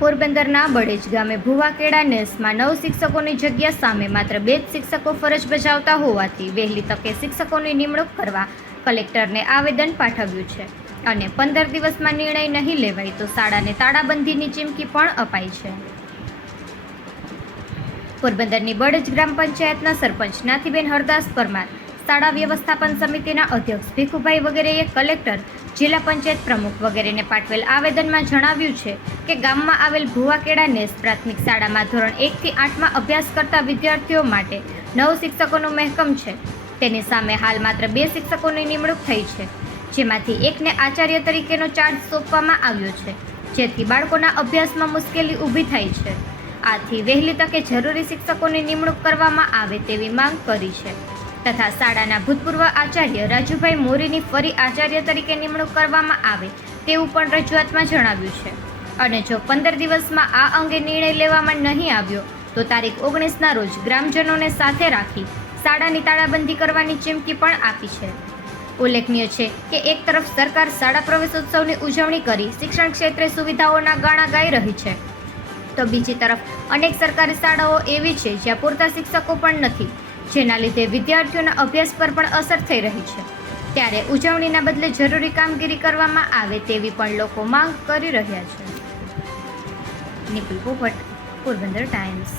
પોરબંદરના બળેજ ગામે ભુવાકેડા નેસમાં નવ શિક્ષકોની જગ્યા સામે માત્ર બે જ શિક્ષકો ફરજ બજાવતા હોવાથી વહેલી તકે શિક્ષકોની નિમણૂક કરવા કલેક્ટરને આવેદન પાઠવ્યું છે. અને પંદર દિવસમાં નિર્ણય નહીં લેવાય તો શાળાને તાળાબંધીની ચીમકી પણ અપાઈ છે. પોરબંદરની બળેજ ગ્રામ પંચાયતના સરપંચ નાથીબેન હરદાસ પરમાર શાળા વ્યવસ્થાપન સમિતિના અધ્યક્ષ ભીખુભાઈ વગેરેએ કલેક્ટર, જિલ્લા પંચાયત પ્રમુખ વગેરેને પાઠવેલ આવેદનમાં જણાવ્યું છે કે ગામમાં આવેલ ભુવાકેડા નેસ પ્રાથમિક શાળામાં ધોરણ એકથી આઠમાં અભ્યાસ કરતા વિદ્યાર્થીઓ માટે નવ શિક્ષકોનું મહેકમ છે. તેની સામે હાલ માત્ર બે શિક્ષકોની નિમણૂક થઈ છે, જેમાંથી એકને આચાર્ય તરીકેનો ચાર્જ સોંપવામાં આવ્યો છે, જેથી બાળકોના અભ્યાસમાં મુશ્કેલી ઊભી થઈ છે. આથી વહેલી તકે જરૂરી શિક્ષકોની નિમણૂક કરવામાં આવે તેવી માંગ કરી છે. તથા શાળાના ભૂતપૂર્વ આચાર્ય રાજુભાઈ મોરીની ફરી આચાર્ય તરીકે નિમણૂક કરવામાં આવે તેવું પણ રજૂઆતમાં જણાવ્યું છે. અને જો પંદર દિવસમાં આ અંગે નિર્ણય લેવામાં નહીં આવ્યો, તો તારીખ ઓગણીસના રોજ ગ્રામજનોને સાથે રાખી શાળાની તાળાબંધી કરવાની ચીમકી પણ આપી છે. ઉલ્લેખનીય છે કે એક તરફ સરકાર શાળા પ્રવેશોત્સવની ઉજવણી કરી શિક્ષણ ક્ષેત્રે સુવિધાઓના ગાણા ગાઈ રહી છે, તો બીજી તરફ અનેક સરકારી શાળાઓ એવી છે જ્યાં પૂરતા શિક્ષકો પણ નથી. જેના લીધે વિદ્યાર્થીઓના અભ્યાસ પર પણ અસર થઈ રહી છે. ત્યારે ઉજવણીના બદલે જરૂરી કામગીરી કરવામાં આવે તેવી પણ લોકો માંગ કરી રહ્યા છે. નિપુલ પોપટ, પોરબંદર ટાઈમ્સ.